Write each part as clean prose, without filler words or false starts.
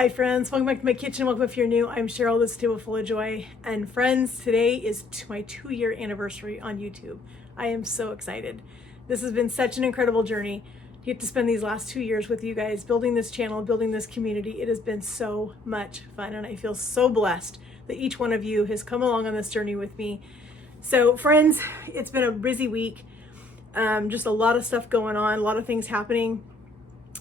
Hi friends, welcome back to my kitchen. Welcome if you're new. I'm Cheryl, this is Table Full of Joy. And friends, today is my 2-year anniversary on YouTube. I am so excited. This has been such an incredible journey. To get to spend these last 2 years with you guys, building this channel, building this community. It has been so much fun and I feel so blessed that each one of you has come along on this journey with me. So friends, it's been a busy week. Just a lot of stuff going on, a lot of things happening.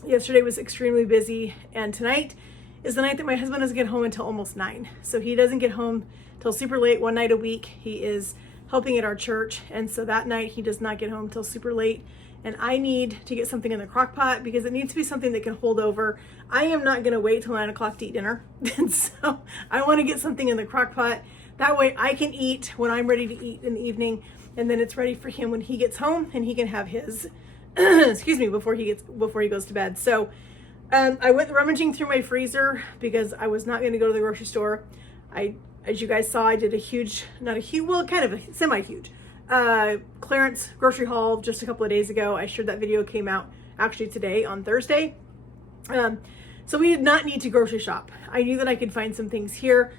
Yesterday was extremely busy, and tonight is the night that my husband doesn't get home until almost 9. So he doesn't get home till super late one night a week. He is helping at our church, and so that night he does not get home till super late. And I need to get something in the crock pot because it needs to be something that can hold over. I am not gonna wait till 9 o'clock to eat dinner. And so I wanna get something in the crock pot. That way I can eat when I'm ready to eat in the evening, and then it's ready for him when he gets home and he can have his, excuse me, before he goes to bed. So I went rummaging through my freezer because I was not going to go to the grocery store. As you guys saw, I did a huge, kind of a semi-huge clearance grocery haul just a couple of days ago. I shared that video, came out actually today on Thursday. So we did not need to grocery shop. I knew that I could find some things here.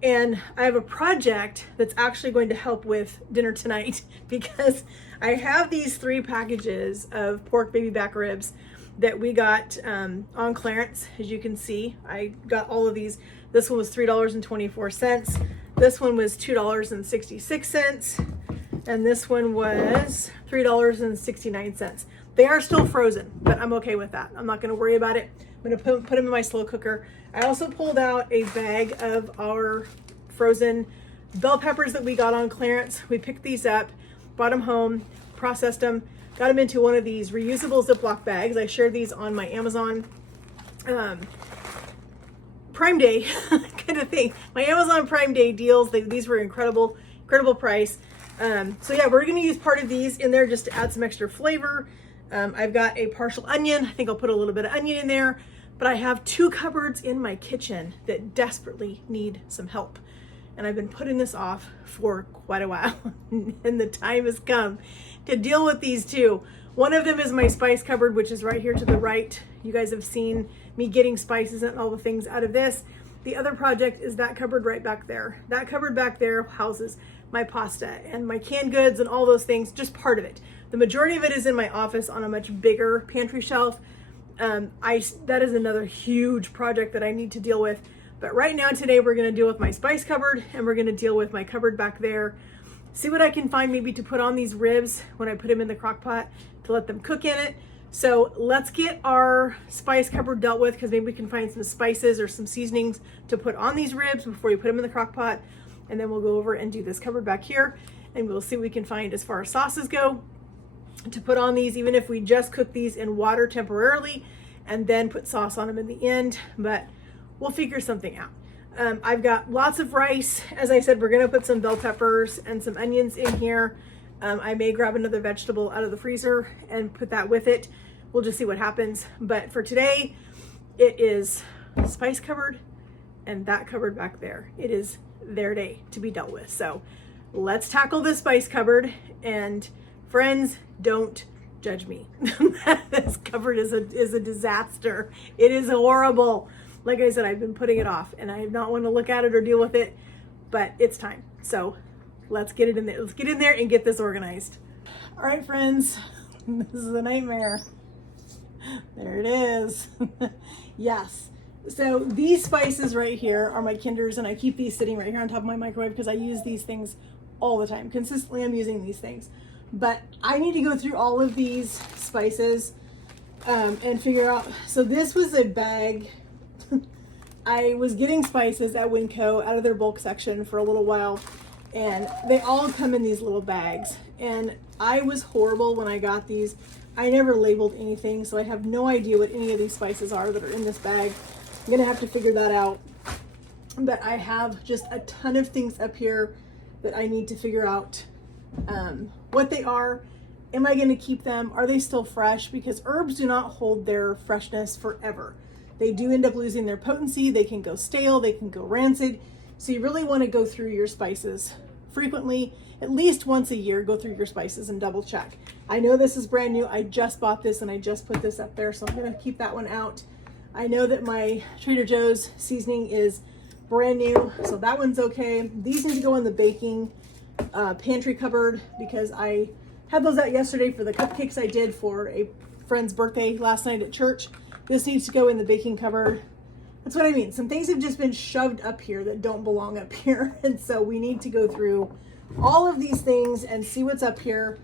And I have a project that's actually going to help with dinner tonight because I have these 3 packages of pork baby back ribs that we got on clearance. As you can see, I got all of these. This one was $3.24. This one was $2.66. And this one was $3.69. They are still frozen, but I'm okay with that. I'm not gonna worry about it. I'm gonna put them in my slow cooker. I also pulled out a bag of our frozen bell peppers that we got on clearance. We picked these up, brought them home, processed them, got them into one of these reusable Ziploc bags. I shared these on my Amazon Prime Day kind of thing. My Amazon Prime Day deals, these were incredible price. So yeah, we're gonna use part of these in there just to add some extra flavor. I've got a partial onion. I think I'll put a little bit of onion in there, but I have 2 cupboards in my kitchen that desperately need some help. And I've been putting this off for quite a while and the time has come to deal with these 2. One of them is my spice cupboard, which is right here to the right. You guys have seen me getting spices and all the things out of this. The other project is that cupboard right back there. That cupboard back there houses my pasta and my canned goods and all those things, just part of it. The majority of it is in my office on a much bigger pantry shelf. That is another huge project that I need to deal with. But right now, today, we're gonna deal with my spice cupboard and we're gonna deal with my cupboard back there. See what I can find maybe to put on these ribs when I put them in the crock pot to let them cook in it. So let's get our spice cupboard dealt with because maybe we can find some spices or some seasonings to put on these ribs before you put them in the crock pot. And then we'll go over and do this cupboard back here and we'll see what we can find as far as sauces go to put on these, even if we just cook these in water temporarily and then put sauce on them in the end, but we'll figure something out. I've got lots of rice. As I said, we're gonna put some bell peppers and some onions in here. I may grab another vegetable out of the freezer and put that with it. We'll just see what happens. But for today, it is spice cupboard and that cupboard back there. It is their day to be dealt with. So let's tackle this spice cupboard, and friends, don't judge me. This cupboard is a disaster. It is horrible. Like I said, I've been putting it off and I have not want to look at it or deal with it, but it's time. So let's get it in there. Let's get in there and get this organized. All right, friends, this is a nightmare. There it is. Yes. So these spices right here are my Kinders, and I keep these sitting right here on top of my microwave because I use these things all the time. Consistently, I'm using these things. But I need to go through all of these spices and figure out. So this was a bag. I was getting spices at Winco out of their bulk section for a little while, and they all come in these little bags. And I was horrible when I got these. I never labeled anything, so I have no idea what any of these spices are that are in this bag. I'm gonna have to figure that out. But I have just a ton of things up here that I need to figure out what they are. Am I gonna keep them? Are they still fresh? Because herbs do not hold their freshness forever. They do end up losing their potency. They can go stale, they can go rancid. So you really wanna go through your spices frequently, at least once a year. Go through your spices and double check. I know this is brand new. I just bought this and I just put this up there, so I'm gonna keep that one out. I know that my Trader Joe's seasoning is brand new, so that one's okay. These need to go in the baking pantry cupboard because I had those out yesterday for the cupcakes I did for a friend's birthday last night at church. This needs to go in the baking cupboard. That's what I mean. Some things have just been shoved up here that don't belong up here. And so we need to go through all of these things and see what's up here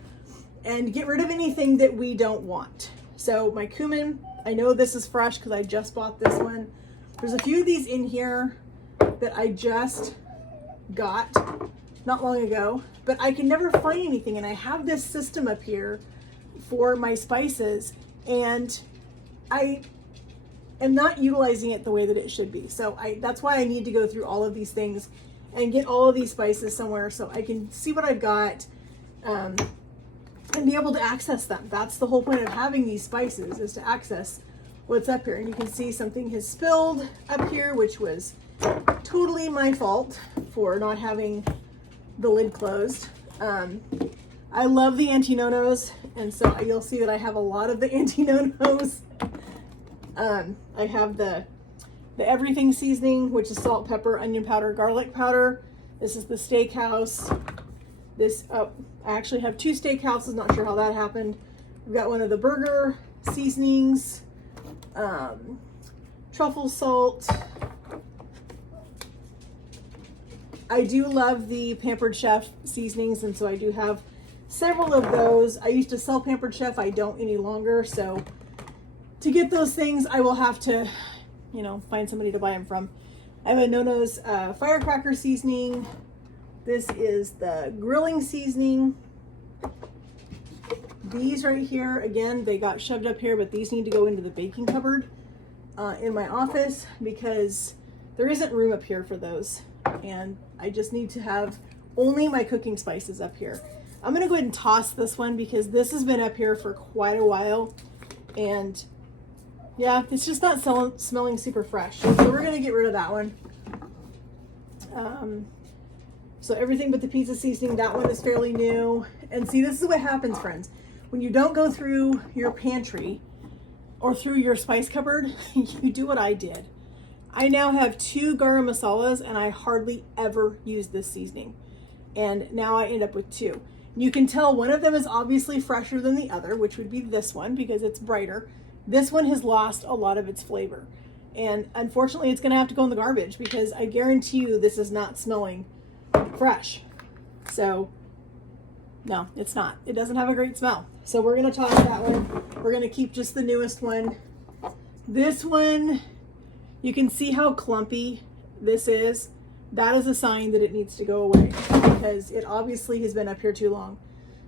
and get rid of anything that we don't want. So my cumin, I know this is fresh because I just bought this one. There's a few of these in here that I just got not long ago, but I can never find anything. And I have this system up here for my spices, and I am not utilizing it the way that it should be. So that's why I need to go through all of these things and get all of these spices somewhere so I can see what I've got and be able to access them. That's the whole point of having these spices, is to access what's up here. And you can see something has spilled up here, which was totally my fault for not having the lid closed. I love the anti-no-nos, and so you'll see that I have a lot of the anti-no-nos. I have the everything seasoning, which is salt, pepper, onion powder, garlic powder. This is the steakhouse. This, I actually have 2 steakhouses, not sure how that happened. We've got one of the burger seasonings, truffle salt. I do love the Pampered Chef seasonings, and so I do have several of those. I used to sell Pampered Chef, I don't any longer, so to get those things, I will have to, you know, find somebody to buy them from. I have a No-No's firecracker seasoning. This is the grilling seasoning. These right here, again, they got shoved up here, but these need to go into the baking cupboard in my office because there isn't room up here for those. And I just need to have only my cooking spices up here. I'm gonna go ahead and toss this one because this has been up here for quite a while. And yeah, it's just not smelling super fresh. So we're gonna get rid of that one. So everything but the pizza seasoning, that one is fairly new. And see, this is what happens, friends. When you don't go through your pantry or through your spice cupboard, you do what I did. I now have 2 garam masalas, and I hardly ever use this seasoning. And now I end up with 2. You can tell one of them is obviously fresher than the other, which would be this one because it's brighter. This one has lost a lot of its flavor. And unfortunately, it's gonna have to go in the garbage because I guarantee you this is not smelling fresh. So, no, it's not. It doesn't have a great smell. So we're gonna toss that one. We're gonna keep just the newest one. This one, you can see how clumpy this is. That is a sign that it needs to go away because it obviously has been up here too long.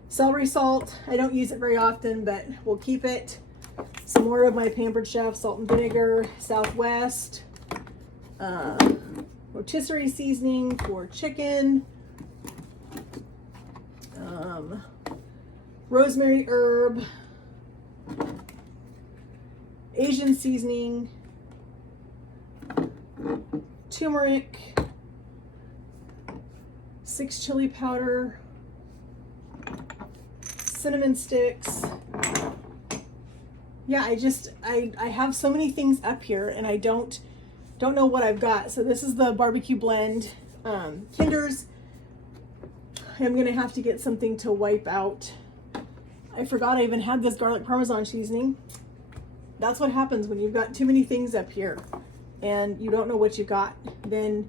Celery salt, I don't use it very often, but we'll keep it. Some more of my Pampered Chef salt and vinegar, Southwest, rotisserie seasoning for chicken, rosemary herb, Asian seasoning, turmeric, 6 chili powder, cinnamon sticks. Yeah, I have so many things up here and I don't know what I've got. So this is the barbecue blend Kinders. I'm gonna have to get something to wipe out. I forgot I even had this garlic parmesan seasoning. That's what happens when you've got too many things up here and you don't know what you got. Then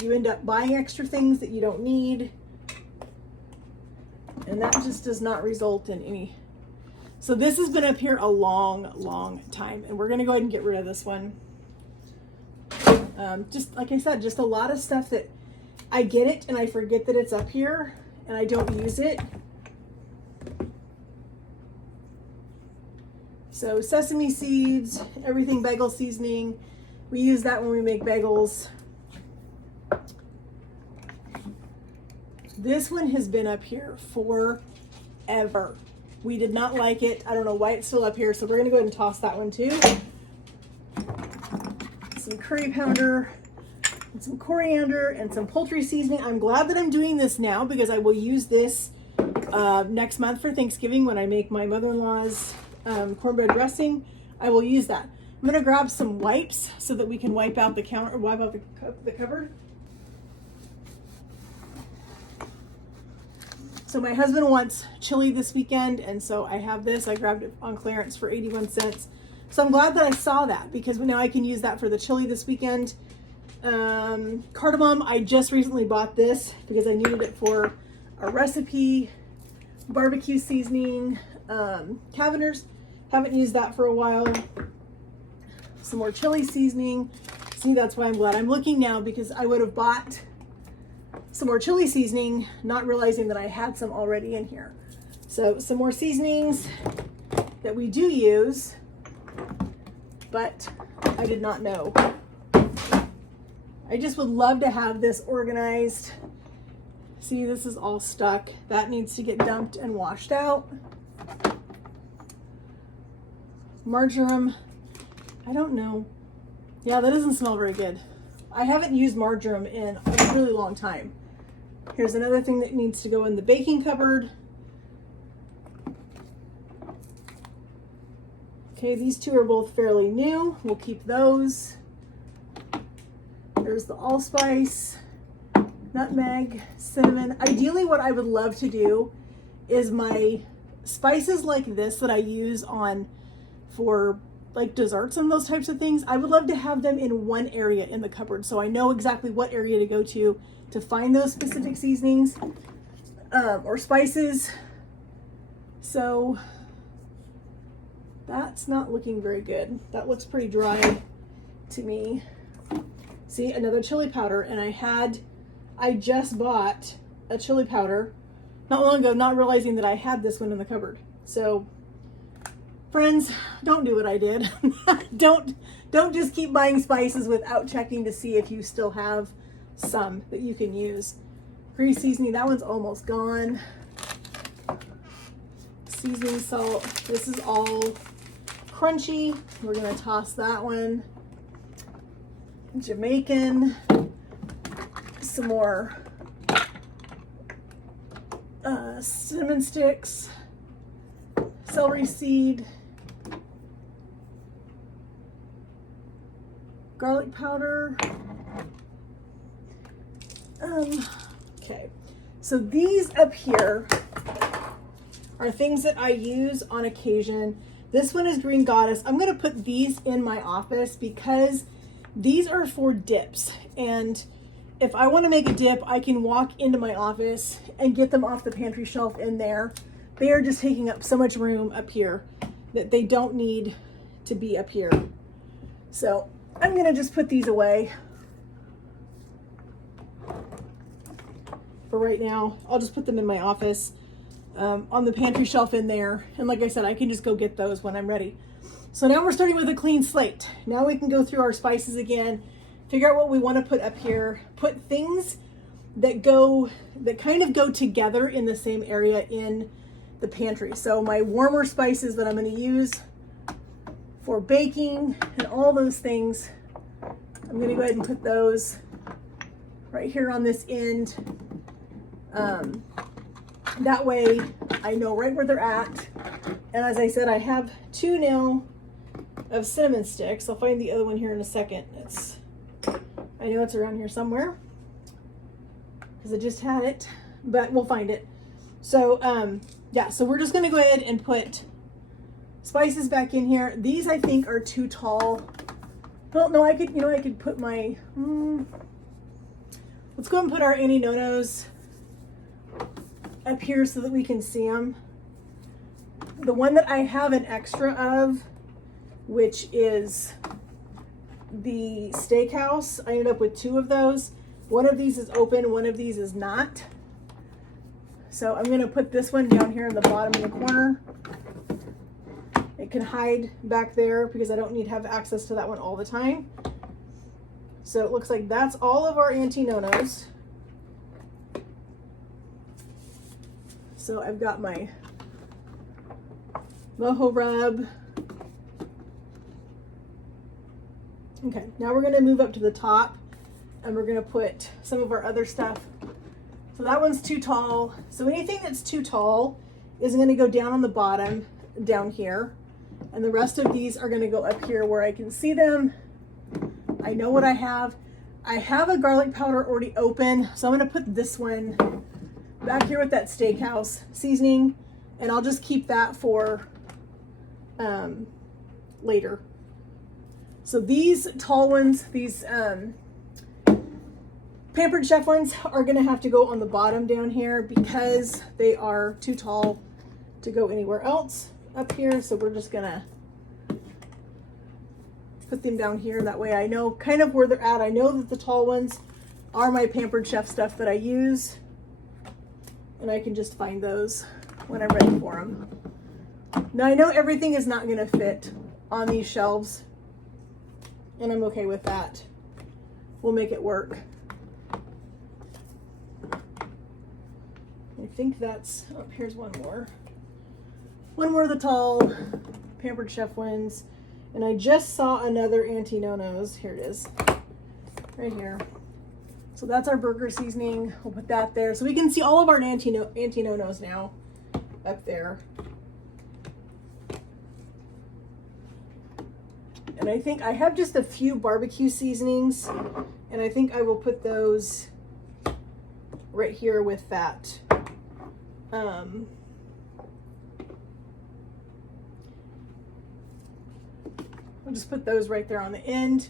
you end up buying extra things that you don't need, and that just does not result in any. So this has been up here a long time, and we're gonna go ahead and get rid of this one. Just like I said, just a lot of stuff that I get it and I forget that it's up here and I don't use it. So sesame seeds, everything bagel seasoning. We use that when we make bagels. This one has been up here forever. We did not like it. I don't know why it's still up here, so we're gonna go ahead and toss that one too. Some curry powder, and some coriander, and some poultry seasoning. I'm glad that I'm doing this now because I will use this next month for Thanksgiving when I make my mother-in-law's cornbread dressing. I will use that. I'm gonna grab some wipes so that we can wipe out the counter, wipe out the cupboard. So my husband wants chili this weekend, and so I have this. I grabbed it on clearance for 81 cents. So I'm glad that I saw that, because now I can use that for the chili this weekend. Cardamom, I just recently bought this because I needed it for a recipe. Barbecue seasoning, Cavender's, haven't used that for a while. Some more chili seasoning. See, that's why I'm glad I'm looking now, because I would have bought some more chili seasoning, not realizing that I had some already in here. So some more seasonings that we do use, but I did not know. I just would love to have this organized. See, this is all stuck. That needs to get dumped and washed out. Marjoram, I don't know. Yeah, that doesn't smell very good. I haven't used marjoram in a really long time. Here's another thing that needs to go in the baking cupboard. Okay, these two are both fairly new. We'll keep those. There's the allspice, nutmeg, cinnamon. Ideally, what I would love to do is my spices like this that I use on for like desserts and those types of things, I would love to have them in one area in the cupboard, so I know exactly what area to go to find those specific seasonings or spices. So that's not looking very good. That looks pretty dry to me. See, another chili powder, and I just bought a chili powder not long ago, not realizing that I had this one in the cupboard. So friends, don't do what I did. Don't just keep buying spices without checking to see if you still have some that you can use. Grease seasoning, that one's almost gone. Seasoning salt, this is all crunchy. We're gonna toss that one. Jamaican, some more cinnamon sticks, celery seed, garlic powder. Okay, so these up here are things that I use on occasion. This one is Green Goddess. I'm gonna put these in my office because these are for dips, and if I want to make a dip, I can walk into my office and get them off the pantry shelf in there. They are just taking up so much room up here that they don't need to be up here. So I'm gonna just put these away for right now. I'll just put them in my office on the pantry shelf in there, and like I said, I can just go get those when I'm ready. So now we're starting with a clean slate. Now we can go through our spices again, figure out what we want to put up here, put things that kind of go together in the same area in the pantry. So my warmer spices that I'm going to use for baking and all those things, I'm going to go ahead and put those right here on this end. That way I know right where they're at. And as I said, I have 2 now of cinnamon sticks. I'll find the other one here in a second. I know it's around here somewhere because I just had it, but we'll find it. So yeah, so we're just gonna go ahead and put spices back in here. These I think are too tall. Well, no, I could put my, let's go and put our Annie No-Nos up here so that we can see them. The one that I have an extra of, which is the steakhouse, I ended up with 2 of those. One of these is open, one of these is not. So I'm gonna put this one down here in the bottom in the corner. It can hide back there because I don't need to have access to that one all the time. So it looks like that's all of our Auntie No-Nos. So I've got my mojo rub. Okay, now we're gonna move up to the top and we're gonna put some of our other stuff. So that one's too tall. So anything that's too tall is gonna go down on the bottom, down here. And the rest of these are going to go up here where I can see them. I know what I have. I have a garlic powder already open, so I'm going to put this one back here with that steakhouse seasoning, and I'll just keep that for later. So these tall ones, these Pampered Chef ones, are going to have to go on the bottom down here because they are too tall to go anywhere else up here. So we're just going to put them down here. That way I know kind of where they're at. I know that the tall ones are my Pampered Chef stuff that I use, and I can just find those when I'm ready for them. Now I know everything is not going to fit on these shelves, and I'm okay with that. We'll make it work. I think that's, oh, here's one more. One more of the tall Pampered Chef ones. And I just saw another Auntie No-No's. Here it is, right here. So that's our burger seasoning. We'll put that there. So we can see all of our Auntie No-No's now up there. And I think I have just a few barbecue seasonings, and I think I will put those right here with that. I'll just put those right there on the end,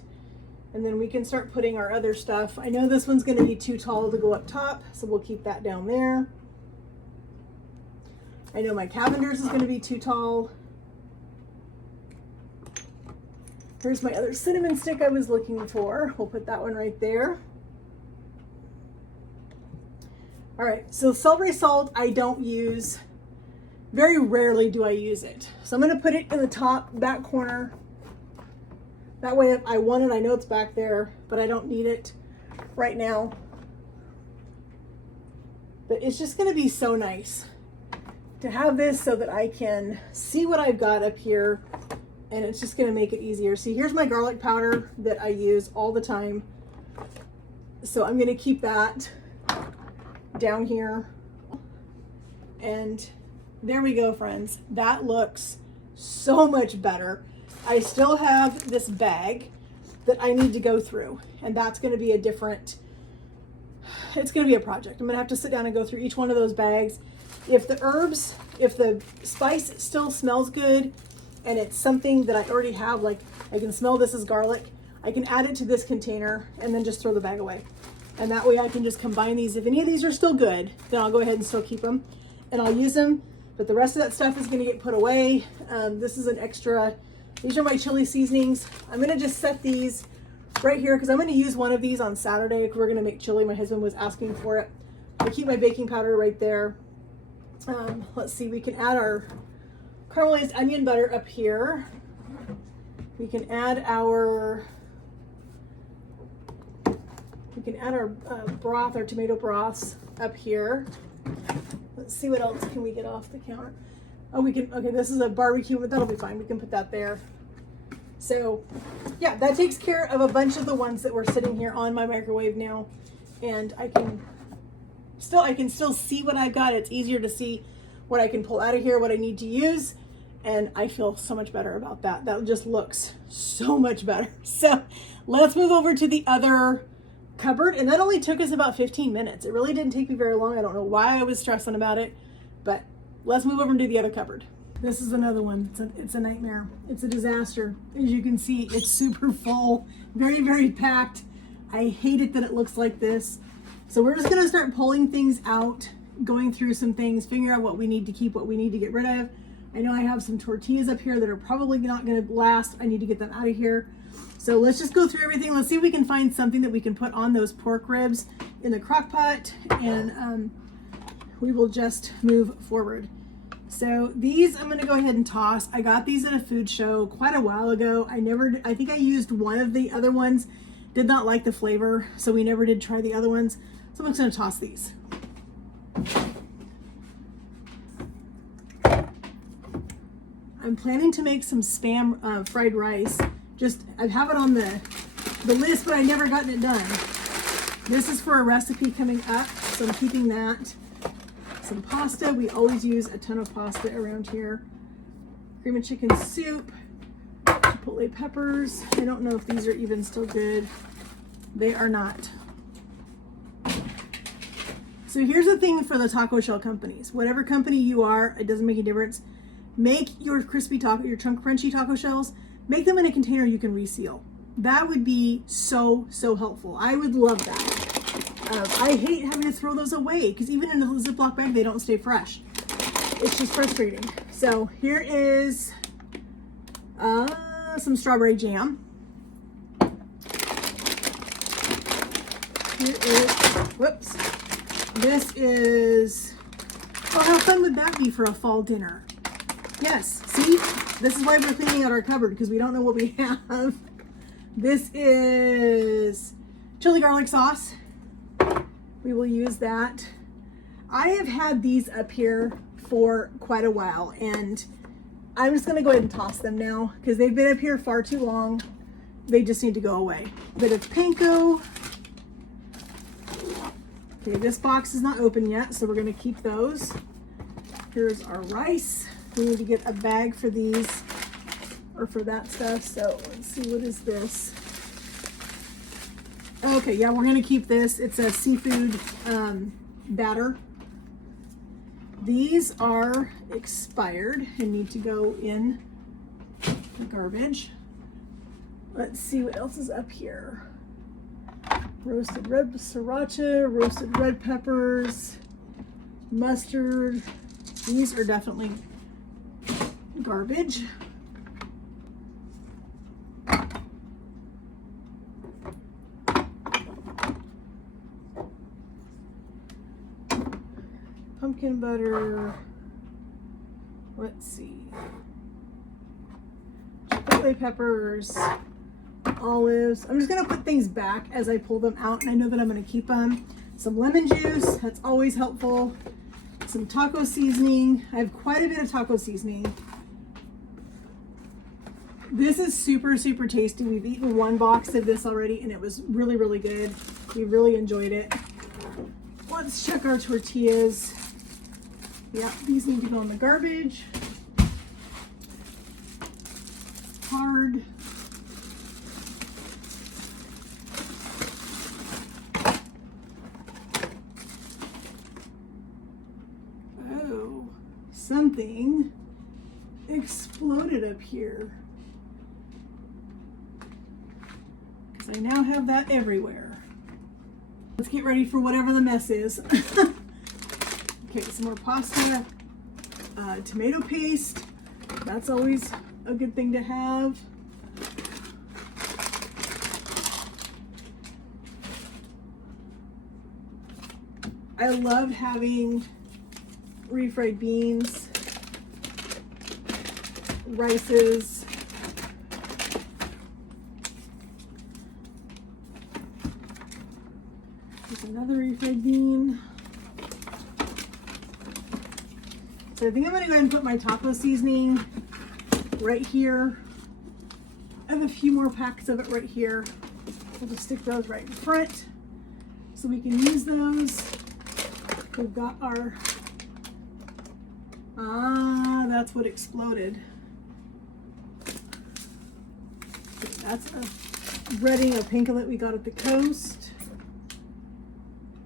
and then we can start putting our other stuff. I know this one's going to be too tall to go up top, so we'll keep that down there. I know my Cavender's is going to be too tall. Here's my other cinnamon stick I was looking for. We'll put that one right there. All right, so celery salt I don't use. Very rarely do I use it. So I'm going to put it in the top back corner. That way if I want it, I know it's back there, but I don't need it right now. But it's just going to be so nice to have this so that I can see what I've got up here, and it's just going to make it easier. See, here's my garlic powder that I use all the time. So I'm going to keep that down here. And there we go, friends. That looks so much better. I still have this bag that I need to go through, and that's going to be a different, it's going to be a project. I'm going to have to sit down and go through each one of those bags. If the herbs, if the spice still smells good and it's something that I already have, like I can smell this is garlic, I can add it to this container and then just throw the bag away. And that way I can just combine these. If any of these are still good, then I'll go ahead and still keep them and I'll use them. But the rest of that stuff is going to get put away. This is an extra. These are my chili seasonings. I'm going to just set these right here because I'm going to use one of these on Saturday because we're going to make chili. My husband was asking for it. I keep my baking powder right there. Let's see, we can add our caramelized onion butter up here. We can add our broth, our tomato broths up here. Let's see what else can we get off the counter. Oh, we can, okay, this is a barbecue, but that'll be fine. We can put that there. So yeah, that takes care of a bunch of the ones that were sitting here on my microwave now. And I can still see what I've got. It's easier to see what I can pull out of here, what I need to use. And I feel so much better about that. That just looks so much better. So let's move over to the other cupboard. And that only took us about 15 minutes. It really didn't take me very long. I don't know why I was stressing about it, but let's move over and do the other cupboard. This is another one. It's a nightmare. It's a disaster. As you can see, it's super full, very, very packed. I hate it that it looks like this. So we're just gonna start pulling things out, going through some things, figure out what we need to keep, what we need to get rid of. I know I have some tortillas up here that are probably not gonna last. I need to get them out of here. So let's just go through everything. Let's see if we can find something that we can put on those pork ribs in the crock pot, and we will just move forward. So these I'm gonna go ahead and toss. I got these at a food show quite a while ago. I think I used one of the other ones, did not like the flavor, so we never did try the other ones. So I'm just gonna toss these. I'm planning to make some Spam fried rice. I have it on the list, but I never gotten it done. This is for a recipe coming up, so I'm keeping that. Some pasta. We always use a ton of pasta around here. cream and chicken soup, chipotle peppers. I don't know if these are even still good. They are not. So here's the thing for the taco shell companies. Whatever company you are, it doesn't make a difference. Make your crispy taco, your chunk crunchy taco shells, make them in a container you can reseal. That would be so helpful. I would love that. I hate having to throw those away because even in a Ziploc bag, they don't stay fresh. It's just frustrating. So here is some strawberry jam. Here is, whoops. This is, oh, how fun would that be for a fall dinner? Yes, see? This is why we're cleaning out our cupboard, because we don't know what we have. This is chili garlic sauce. We will use that. I have had these up here for quite a while, and I'm just gonna go ahead and toss them now, because they've been up here far too long. They just need to go away. A bit of panko. Okay, this box is not open yet, so we're gonna keep those. Here's our rice. We need to get a bag for these, or for that stuff. So let's see, what is this? Okay, yeah, we're gonna keep this. It's a seafood batter. These are expired and need to go in the garbage. Let's see what else is up here. Roasted red sriracha, roasted red peppers, mustard. These are definitely garbage. Pumpkin butter. Let's see. Chipotle peppers. Olives. I'm just gonna put things back as I pull them out, and I know that I'm gonna keep them. Some lemon juice, that's always helpful. Some taco seasoning. I have quite a bit of taco seasoning. This is super tasty. We've eaten one box of this already, and it was really good. We really enjoyed it. Let's check our tortillas. Yeah, these need to go in the garbage. Hard. Something exploded up here, because I now have that everywhere. Let's get ready for whatever the mess is. Okay, some more pasta, tomato paste. That's always a good thing to have. I love having refried beans, rices, there's another refried bean. So I think I'm gonna go ahead and put my taco seasoning right here. I have a few more packs of it right here. We'll just stick those right in front so we can use those. We've got our that's what exploded. That's a breading of panko that we got at the coast.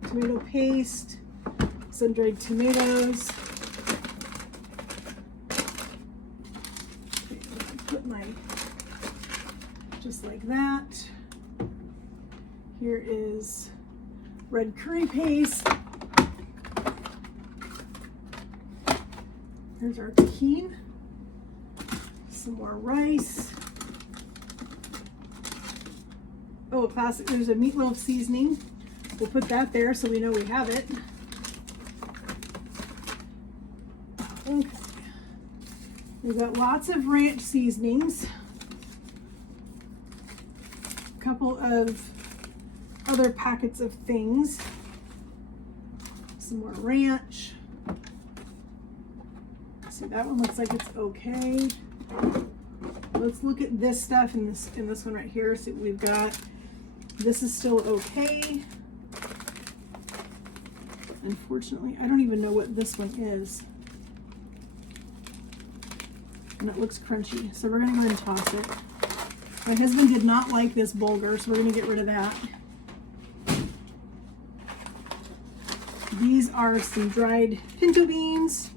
Tomato paste, sun-dried tomatoes. Okay, put my, just like that. Here is red curry paste. Here's our tahini, some more rice. Oh, classic, there's a meatloaf seasoning. We'll put that there so we know we have it. Okay. We've got lots of ranch seasonings. A couple of other packets of things. Some more ranch. So that one looks like it's okay. Let's look at this stuff in this one right here. See what we've got. This is still okay. Unfortunately, I don't even know what this one is. and it looks crunchy. So we're gonna go ahead and toss it. My husband did not like this bulgur, so we're gonna get rid of that. These are some dried pinto beans.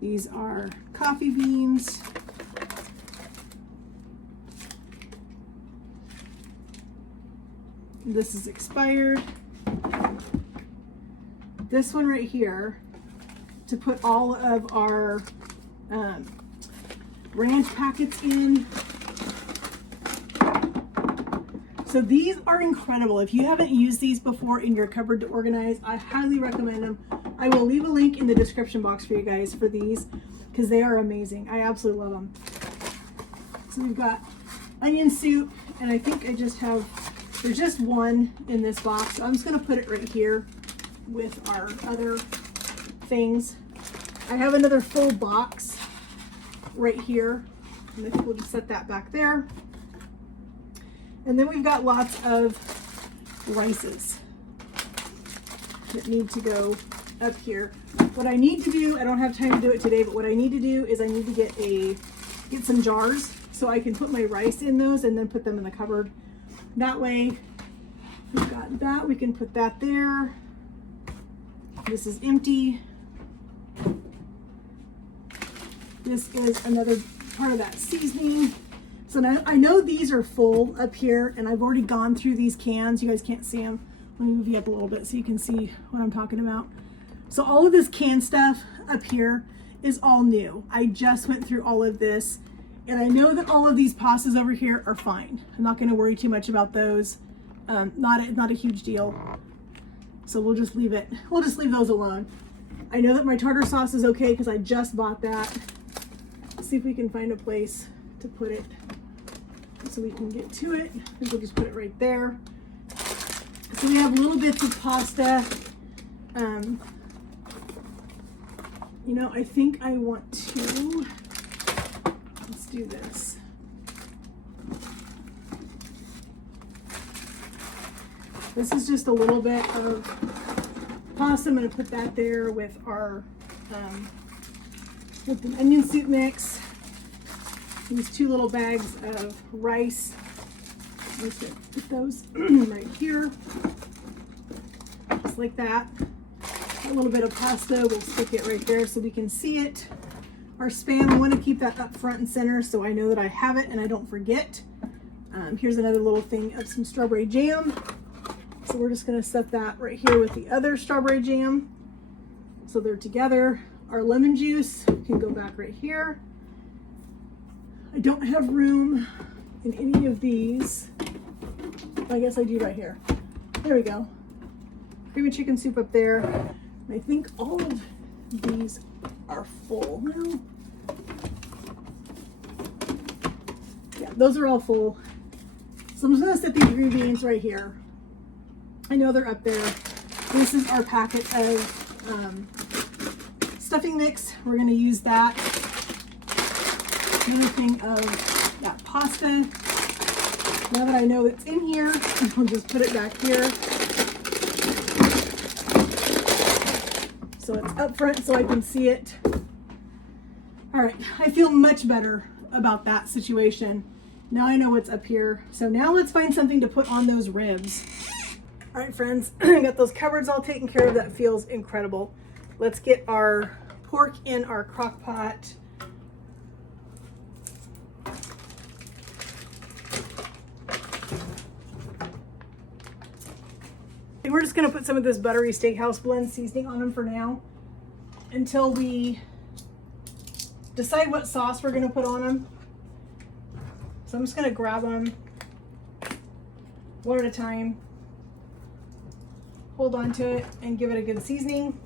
These are coffee beans. This is expired. This one right here, to put all of our ranch packets in. So these are incredible. If you haven't used these before in your cupboard to organize, I highly recommend them. I will leave a link in the description box for you guys for these because they are amazing. I absolutely love them. So we've got onion soup, and I think I just have, there's just one in this box. So I'm just gonna put it right here with our other things. I have another full box right here, and I think we'll just set that back there. And then we've got lots of rices that need to go up here. What I need to do, I don't have time to do it today, but what I need to do is I need to get some jars so I can put my rice in those and then put them in the cupboard. That way, we've got that, we can put that there. This is empty. This is another part of that seasoning. So now I know these are full up here, and I've already gone through these cans. You guys can't see them. Let me move you up a little bit so you can see what I'm talking about. So all of this canned stuff up here is all new. I just went through all of this, and I know that all of these pastas over here are fine. I'm not going to worry too much about those. Not a huge deal. So we'll just leave it. We'll just leave those alone. I know that my tartar sauce is okay because I just bought that. Let's see if we can find a place to put it so we can get to it. I think we'll just put it right there. So we have little bits of pasta. You know, I think I want to, let's do this. This is just a little bit of pasta. I'm going to put that there with our with the onion soup mix. These 2 little bags of rice. I'm just going to put those right here, just like that. A little bit of pasta, we'll stick it right there so we can see it. Our Spam, I want to keep that up front and center so I know that I have it and I don't forget. Here's another little thing of some strawberry jam. So we're just going to set that right here with the other strawberry jam. So they're together. Our lemon juice can go back right here. I don't have room in any of these. I guess I do right here. There we go. Cream of chicken soup up there. I think all of these are full now. Yeah, those are all full. So I'm just gonna set these green beans right here. I know they're up there. This is our packet of stuffing mix. We're gonna use that. Another thing of that pasta. Now that I know it's in here, I'll just put it back here. So it's up front so I can see it. All right, I feel much better about that situation. Now I know what's up here. So now let's find something to put on those ribs. All right, friends, I got those cupboards all taken care of. That feels incredible. Let's get our pork in our crock pot. And we're just gonna put some of this buttery steakhouse blend seasoning on them for now until we decide what sauce we're gonna put on them. So I'm just gonna grab them one at a time, hold on to it, and give it a good seasoning.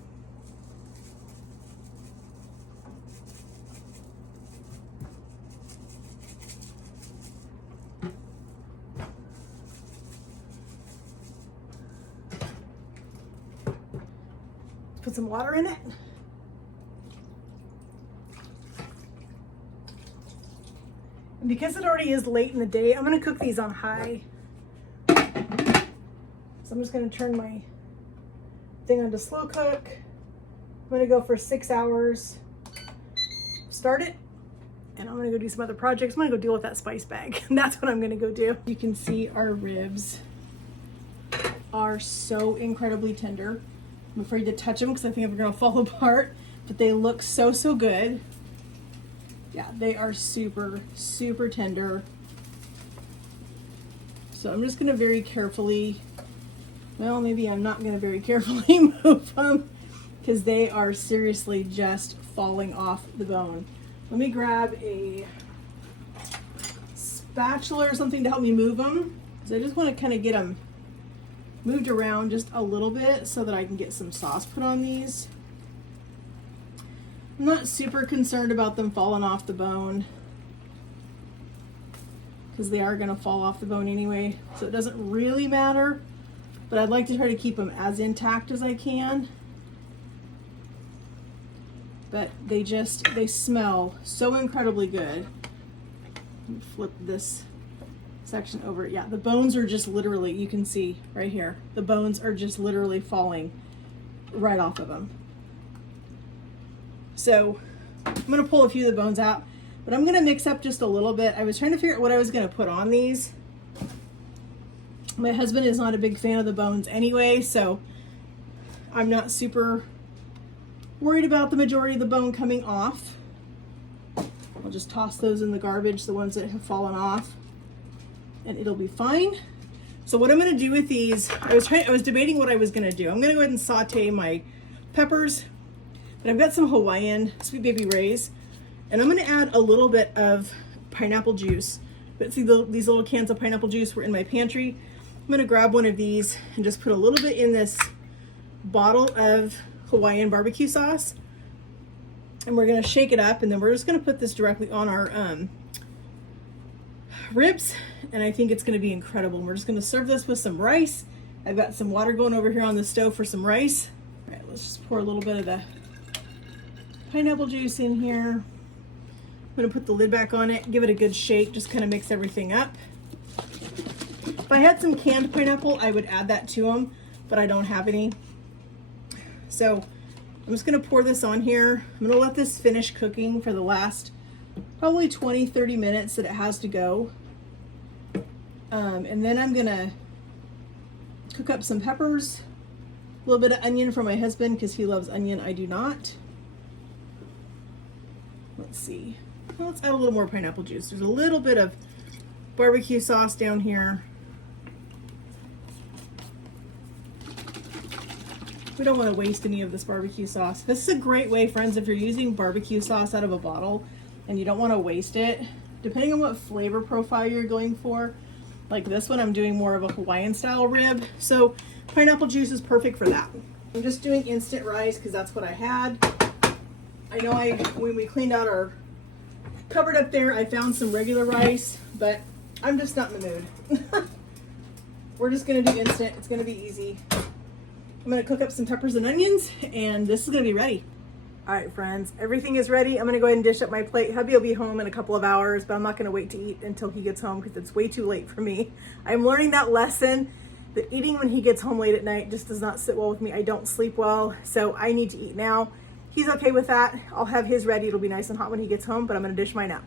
Put some water in it. And because it already is late in the day, I'm gonna cook these on high. So I'm just gonna turn my thing on to slow cook. I'm gonna go for 6 hours. Start it, and I'm gonna go do some other projects. I'm gonna go deal with that spice bag. That's what I'm gonna go do. You can see our ribs are so incredibly tender. I'm afraid to touch them because I think they're gonna fall apart, but they look so, so good. Yeah, they are super, super tender. So I'm just gonna very carefully, well, maybe I'm not gonna very carefully move them because they are seriously just falling off the bone. Let me grab a spatula or something to help me move them, because I just want to kind of get them moved around just a little bit so that I can get some sauce put on these. I'm not super concerned about them falling off the bone because they are going to fall off the bone anyway, so it doesn't really matter, but I'd like to try to keep them as intact as I can. But they smell so incredibly good. Let me flip this section over. Yeah, the bones are just literally, you can see right here, the bones are just literally falling right off of them. So I'm gonna pull a few of the bones out, but I'm gonna mix up just a little bit. I was trying to figure out what I was gonna put on these. My husband is not a big fan of the bones anyway, so I'm not super worried about the majority of the bone coming off. I'll just toss those in the garbage, the ones that have fallen off, and it'll be fine. So what I'm gonna do with these, I was debating what I was gonna do. I'm gonna go ahead and saute my peppers, but I've got some Hawaiian Sweet Baby Rays, and I'm gonna add a little bit of pineapple juice. But see, these little cans of pineapple juice were in my pantry. I'm gonna grab one of these and just put a little bit in this bottle of Hawaiian barbecue sauce, and we're gonna shake it up, and then we're just gonna put this directly on our ribs, and I think it's gonna be incredible. We're just gonna serve this with some rice. I've got some water going over here on the stove for some rice. All right, let's just pour a little bit of the pineapple juice in here. I'm gonna put the lid back on it, give it a good shake, just kind of mix everything up. If I had some canned pineapple, I would add that to them, but I don't have any. So I'm just gonna pour this on here. I'm gonna let this finish cooking for the last probably 20-30 minutes that it has to go. And then I'm gonna cook up some peppers, a little bit of onion for my husband because he loves onion, I do not. Let's see, well, let's add a little more pineapple juice. There's a little bit of barbecue sauce down here. We don't want to waste any of this barbecue sauce. This is a great way, friends, if you're using barbecue sauce out of a bottle and you don't want to waste it, depending on what flavor profile you're going for. Like this one, I'm doing more of a Hawaiian style rib, so pineapple juice is perfect for that. I'm just doing instant rice because that's what I had. I know when we cleaned out our cupboard up there, I found some regular rice, but I'm just not in the mood. We're just gonna do instant. It's gonna be easy. I'm gonna cook up some peppers and onions, and this is gonna be ready. All right, friends, everything is ready. I'm gonna go ahead and dish up my plate. Hubby will be home in a couple of hours, but I'm not gonna wait to eat until he gets home because it's way too late for me. I'm learning that lesson, that eating when he gets home late at night just does not sit well with me. I don't sleep well, so I need to eat now. He's okay with that. I'll have his ready. It'll be nice and hot when he gets home, but I'm gonna dish mine up.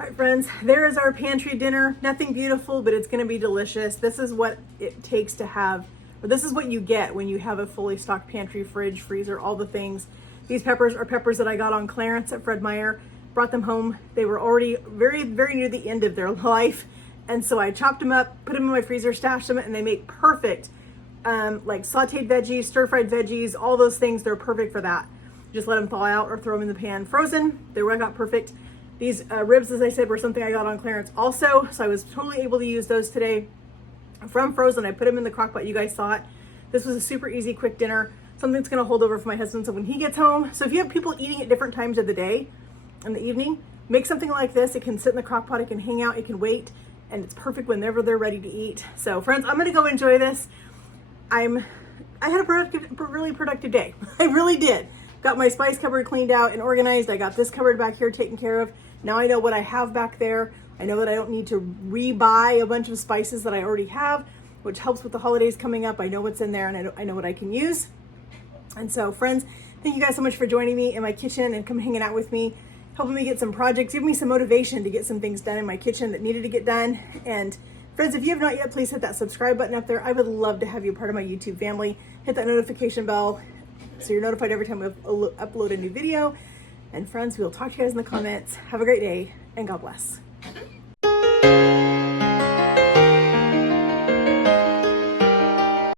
All right, friends, there is our pantry dinner. Nothing beautiful, but it's gonna be delicious. This is what it takes to have, or this is what you get when you have a fully stocked pantry, fridge, freezer, all the things. These peppers are peppers that I got on clearance at Fred Meyer. Brought them home. They were already very, very near the end of their life. And so I chopped them up, put them in my freezer, stashed them, and they make perfect, like sauteed veggies, stir-fried veggies, all those things. They're perfect for that. Just let them thaw out or throw them in the pan frozen. They work out perfect. These ribs, as I said, were something I got on clearance also. So I was totally able to use those today from frozen. I put them in the crock pot. You guys saw it. This was a super easy, quick dinner. Something that's gonna hold over for my husband so when he gets home. So if you have people eating at different times of the day, in the evening, make something like this. It can sit in the crock pot, it can hang out, it can wait, and it's perfect whenever they're ready to eat. So friends, I'm gonna go enjoy this. I had a really productive day. I really did. Got my spice cupboard cleaned out and organized. I got this cupboard back here taken care of. Now I know what I have back there. I know that I don't need to re-buy a bunch of spices that I already have, which helps with the holidays coming up. I know what's in there and I know what I can use. And so friends, thank you guys so much for joining me in my kitchen and come hanging out with me. helping me get some projects, giving me some motivation to get some things done in my kitchen that needed to get done. And friends, if you have not yet, please hit that subscribe button up there. I would love to have you part of my YouTube family. Hit that notification bell so you're notified every time we upload a new video. And friends, we'll talk to you guys in the comments. Have a great day, and God bless.